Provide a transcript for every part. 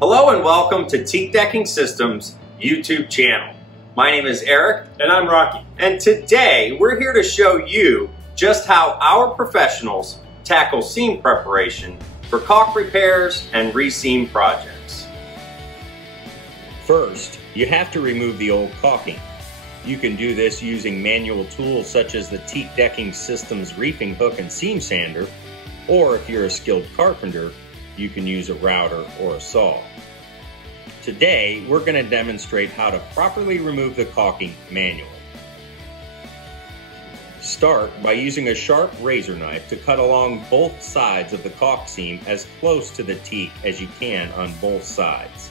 Hello and welcome to Teakdecking Systems YouTube channel. My name is Eric. And I'm Rocky. And today we're here to show you just how our professionals tackle seam preparation for caulk repairs and re-seam projects. First, you have to remove the old caulking. You can do this using manual tools such as the Teakdecking Systems reefing hook and seam sander, or if you're a skilled carpenter, you can use a router or a saw. Today, we're going to demonstrate how to properly remove the caulking manually. Start by using a sharp razor knife to cut along both sides of the caulk seam as close to the teak as you can on both sides.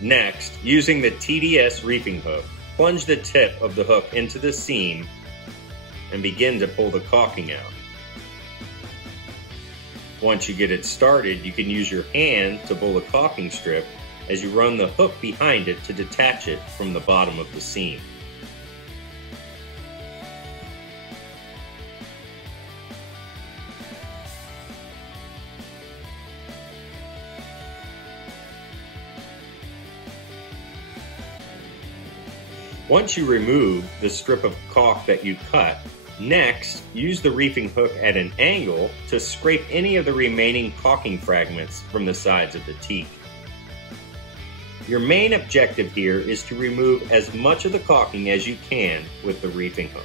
Next, using the TDS reefing hook, plunge the tip of the hook into the seam and begin to pull the caulking out. Once you get it started, you can use your hand to pull the caulking strip as you run the hook behind it to detach it from the bottom of the seam. Once you remove the strip of caulk that you cut, next use the reefing hook at an angle to scrape any of the remaining caulking fragments from the sides of the teak. Your main objective here is to remove as much of the caulking as you can with the reefing hook.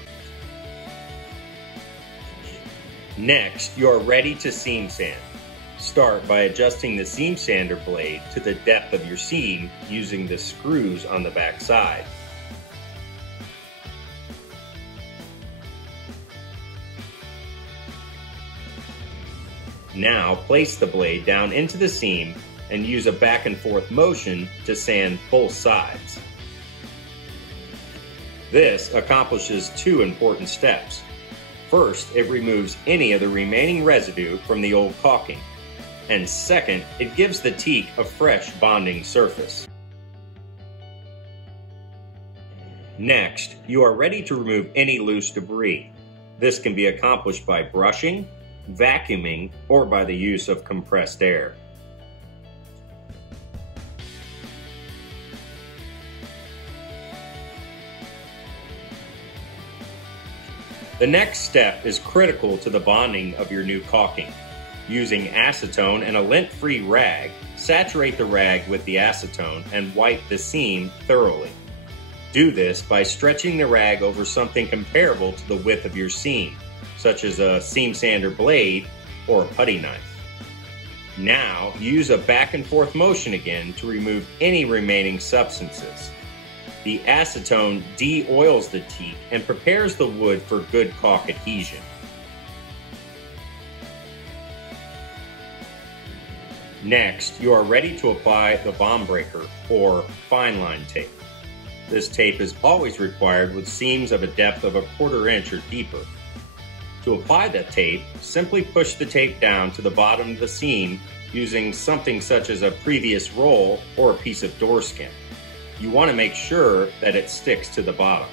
Next, you are ready to seam sand. Start by adjusting the seam sander blade to the depth of your seam using the screws on the back side. Now place the blade down into the seam and use a back and forth motion to sand both sides. This accomplishes two important steps. First, it removes any of the remaining residue from the old caulking. And second, it gives the teak a fresh bonding surface. Next, you are ready to remove any loose debris. This can be accomplished by brushing, vacuuming, or by the use of compressed air. The next step is critical to the bonding of your new caulking. Using acetone and a lint-free rag, saturate the rag with the acetone and wipe the seam thoroughly. Do this by stretching the rag over something comparable to the width of your seam, such as a seam sander blade or a putty knife. Now, use a back and forth motion again to remove any remaining substances. The acetone de-oils the teak and prepares the wood for good caulk adhesion. Next, you are ready to apply the bond breaker or fine line tape. This tape is always required with seams of a depth of 1/4 inch or deeper. To apply that tape, simply push the tape down to the bottom of the seam using something such as a previous roll or a piece of door skin. You want to make sure that it sticks to the bottom.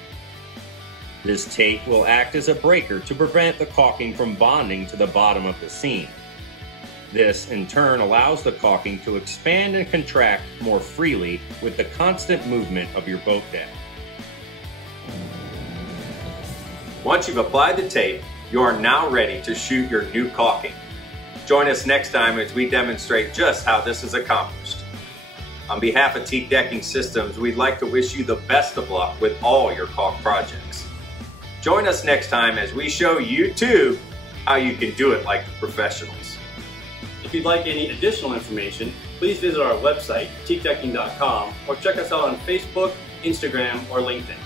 This tape will act as a breaker to prevent the caulking from bonding to the bottom of the seam. This, in turn, allows the caulking to expand and contract more freely with the constant movement of your boat deck. Once you've applied the tape, you are now ready to shoot your new caulking. Join us next time as we demonstrate just how this is accomplished. On behalf of Teakdecking Systems, we'd like to wish you the best of luck with all your caulk projects. Join us next time as we show you too how you can do it like the professionals. If you'd like any additional information, please visit our website, teakdecking.com, or check us out on Facebook, Instagram, or LinkedIn.